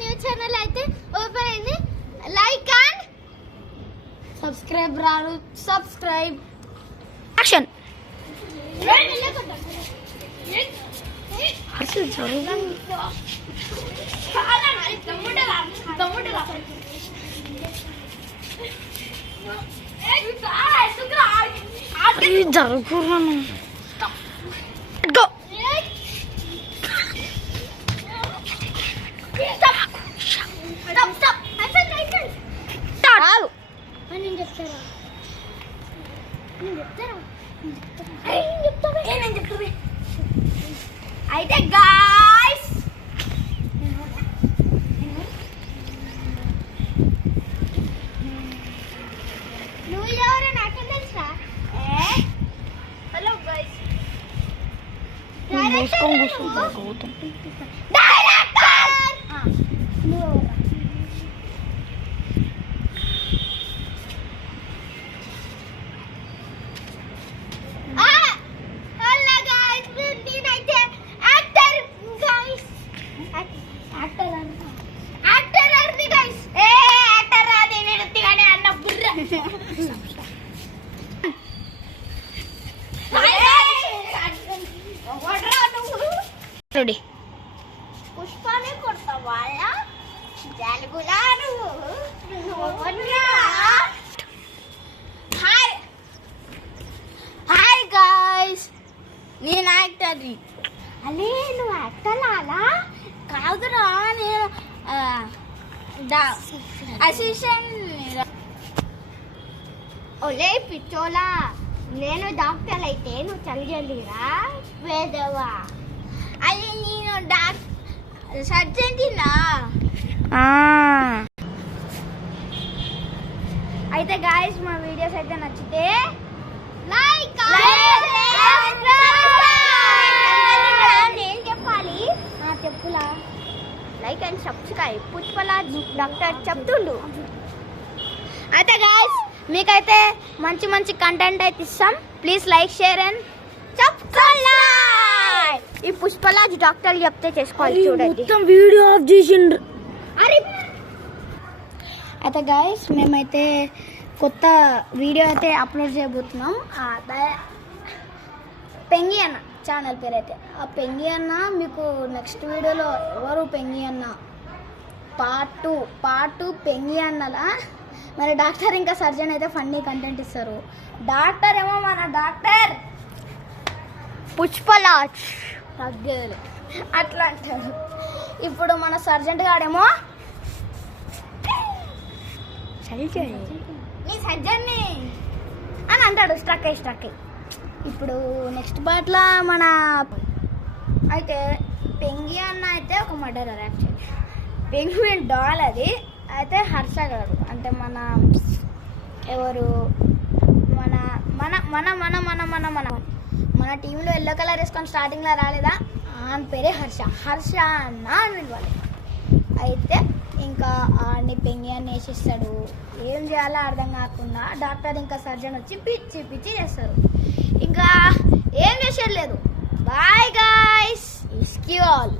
New channel అయితే open అయింది. Like and subscribe రాను. Subscribe action. జరుగుతున్నాను. అయితే గాయ్స్ నువ్వు ఎవరు నాకు తెలుసా? హలో గాయ్స్, పుష్పాన్ని కొడతావా? జలుగులా హాయ్ గాయ్స్, నేను యాక్టర్. అలే నువ్వు యాక్టర్ అలా కాదురా, నేను అసిస్టెంట్. ఒలే పిచ్చోలా, నేను డాక్టర్ అయితే నువ్వు చదివేదిరా వేదవా? అది నేను సర్జెంటీనా. అయితే గాయస్ మా వీడియోస్ అయితే నచ్చితే లైక్ ఏం చెప్పాలి? చెప్పులా like and subscribe. Pushparaj doctor చెప్తుండు. అయితే గాయస్ మీకైతే మంచి మంచి కంటెంట్ అయితే ఇస్తాం. Please like, share and subscribe. ఈ పుష్పరాజ్ డాక్టర్ చెప్తే చేసుకోవాలి. చూడండి వీడియో ఆఫ్ చేసిండ్రు. అయితే గాయస్ మేమైతే కొత్త వీడియో అయితే అప్లోడ్ చేయబోతున్నాం. పెంగి అన్న ఛానల్ పేరు అయితే. ఆ పెంగి అన్న మీకు నెక్స్ట్ వీడియోలో ఎవరు పెంగి అన్న పార్ట్ 2 పెంగి అన్నలా. మరి డాక్టర్ ఇంకా సర్జన్ అయితే ఫన్నీ కంటెంట్ ఇస్తారు. డాక్టర్ ఏమో మన డాక్టర్ పుష్పరాజ్ అట్లా అంటాడు. ఇప్పుడు మన సర్జెంట్ గాడేమో నీ సర్జన్ని అని అంటాడు. స్ట్రక్ అయ్యి ఇప్పుడు నెక్స్ట్ పార్ట్లో మన అయితే పెంగి అన్న అయితే ఒక మర్డరర్. యాక్చువల్లీ పెంగ్విన్ డాల్ అది. అయితే హర్ష గారు అంటే మన ఎవరు మన మన మన మన మన మన మన మన టీంలో ఎల్లో కలర్ వేసుకొని స్టార్టింగ్లో రాలేదా? ఆయన పేరే హర్ష అన్న అని పిలవాలి. అయితే ఇంకా ఆడిని పెంగి అని వేసిస్తాడు. ఏం చేయాలో అర్థం కాకుండా డాక్టర్ ఇంకా సర్జన్ వచ్చి పిచ్చి చేస్తారు. ఇంకా ఏం చేసేది లేదు. బాయ్ గాయ్స్, ఇస్కి ఆల్.